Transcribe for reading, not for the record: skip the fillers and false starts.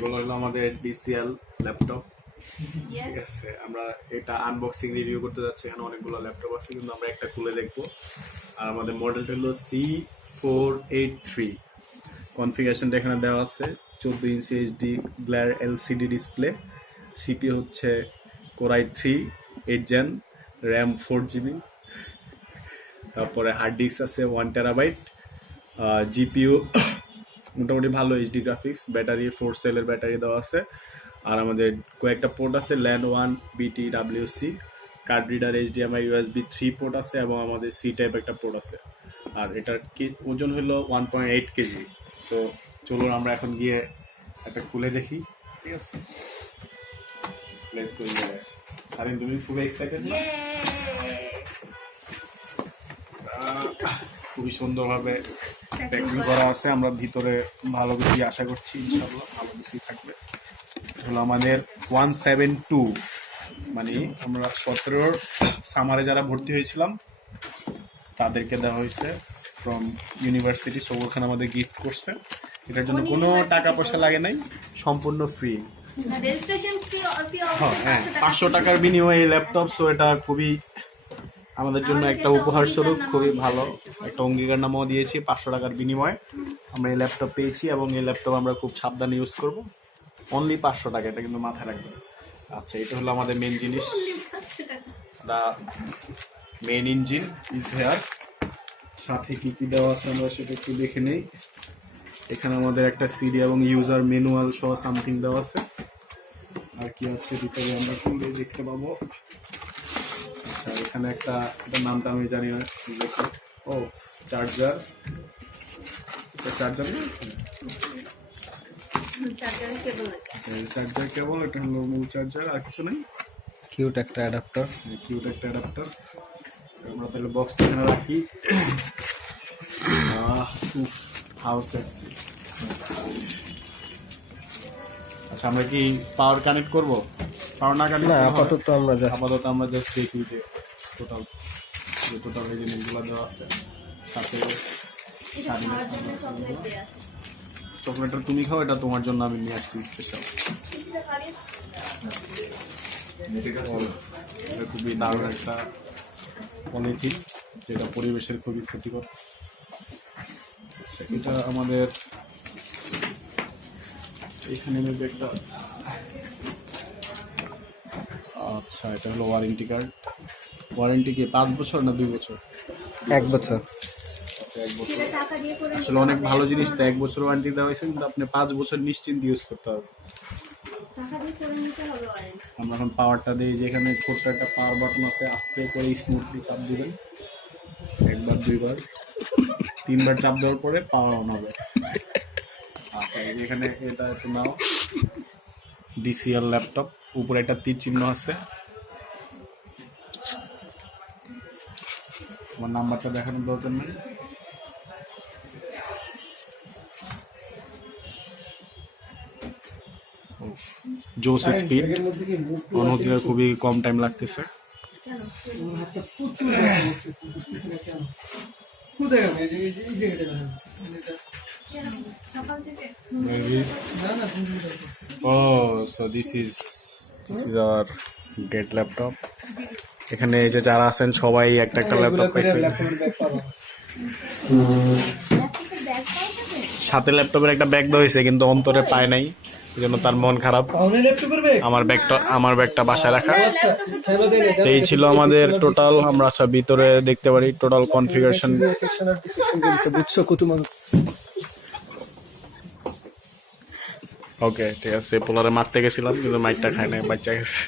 এগুলো হলো আমাদের DCL ল্যাপটপ। ঠিক আছে, আমরা এটা আনবক্সিং রিভিউ করতে যাচ্ছি। এখানে অনেকগুলো ল্যাপটপ আছে, কিন্তু আমরা একটা খুলে দেখবো। আর আমাদের মডেলটা হলো C483। কনফিগারেশনটা এখানে দেওয়া আছে, 14 inch HD glare LCD display, CPU হচ্ছে Core i3 8 gen, RAM 4GB, তারপরে হার্ড ডিস্ক আছে 1 টেরাবাইট, জিপিইউ মোটামুটি ভালো, এইচডি গ্রাফিক্স, ব্যাটারি 4 সেলের ব্যাটারি দেওয়া আছে। আর আমাদের কয়েকটা পোর্ট আছে, LAN 1 BTWC, card reader, HDMI USB 3 port আছে, এবং আমাদের সি টাইপ একটা পোর্ট আছে। আর এটার ওজন হলো 1.8 কেজি। সো চলুন আমরা এখন গিয়ে একটা খুলে দেখি। ঠিক আছে, লেটস গো। সারিন, তুমি খুব এক্সাইটেড না? খুবই সুন্দরভাবে প্যাকিং করা আছে। আমরা ভিতরে ভালো কিছু আশা করছি, ইনশাআল্লাহ ভালো কিছুই থাকবে। হলো আমাদের 172, মানে আমরা 17 সামারে যারা ভর্তি হয়েছিলাম তাদেরকে দেওয়া হয়েছে ফ্রম ইউনিভার্সিটি। সো ওখানে আমাদের গিফট করছে। এটার জন্য কোনো টাকা পয়সা লাগে নাই, সম্পূর্ণ ফ্রি। হ্যাঁ, 500 টাকার বিনিময়ে এই ল্যাপটপ। সো এটা খুবই আমাদের জন্য একটা উপহার স্বরূপ, খুবই ভালো একটা অঙ্গীকারনামাও দিয়েছি। 500 টাকার বিনিময়ে আমরা এই ল্যাপটপ পেয়েছি, এবং এই ল্যাপটপ আমরা খুব সাবধানে ইউজ করব। অনলি 500 টাকা, এটা কিন্তু মাথায় রাখবেন। আচ্ছা, এটা হলো আমাদের মেন জিনিস, দা মেন ইঞ্জিন ইজ হেয়ার। সাথে কি কি দেওয়া আছে আমরা সেটা একটু দেখে নেই। এখানে আমাদের একটা সিডি এবং ইউজার ম্যানুয়াল সহ সামথিং দেওয়া আছে। আর কি আছে ভিতরে আমরা খুলে দেখতে পাবো। আচ্ছা, এখানে একটা, এটার নামটা আমি জানি না। ও, চার্জার, এটা চার্জার না? চার্জার কেবল, এটা হলো মূল চার্জার, আর কিছু নেই। কিউট একটা অ্যাডাপ্টার। আমরা তাহলে বক্সটা এখানে রাখি। হাউস আছে। আচ্ছা, আমরা কি পাওয়ার কানেক্ট করব? পাওয়ার না কানেক্ট, আপাতত আমরা জাস্ট দেখি যে টোটাল এই জিনিসগুলো দেওয়া আছে। সাথে চকলেটটা তুমি খাও, এটা তোমার জন্য আমি নিয়ে আসছি স্পেশাল। এটা খুবই দারুণ একটা পলিথিন, যেটা পরিবেশের খুবই ক্ষতিকর। আচ্ছা, এটা আমাদের এখানে একটা, আচ্ছা এটা হলো ওয়ারেন্টি কার্ড। ওয়ারেন্টি কি 5 বছর না 2 বছর? 1 বছর। আসলে অনেক ভালো জিনিস তো, 1 বছর ওয়ারেন্টি দেওয়া হয়েছে, কিন্তু আপনি 5 বছর নিশ্চিন্তে ইউজ করতে হবে। আমরা এখন পাওয়ারটা দিই, যে এখানে ছোট্ট একটা পাওয়ার বাটন আছে, আস্তে করে স্মুথলি চাপ দিবেন। 1 বার 2 বার 3 বার চাপ দেওয়ার পরে পাওয়ার অন হবে। আচ্ছা, এখানে এটা একটু নাও, DCL ল্যাপটপ, উপরে একটা তীর চিহ্ন আছে। আমার নাম্বারটা দেখানোর দরকার নেই। জোস স্পিড, অনুদিনে খুবই কম টাইম লাগতেছে। So this is our great laptop. এখানে এই যে যারা আছেন সবাই একটা একটা ল্যাপটপ পাইছে। সাথে ল্যাপটপের একটা ব্যাগ দেওয়া হয়েছে, কিন্তু অন্তরে পায় নাই, এই জন্য তার মন খারাপ। আমার ব্যাগটা বাসায় রাখা। এই ছিল আমাদের টোটাল। আমরা ভিতরে দেখতে পারি টোটাল কনফিগারেশন। ওকে, ঠিক আছে। পোলারে মারতে গেছিলাম, কিন্তু মাইকটা খায় নাই, বাচ্চা গেছে।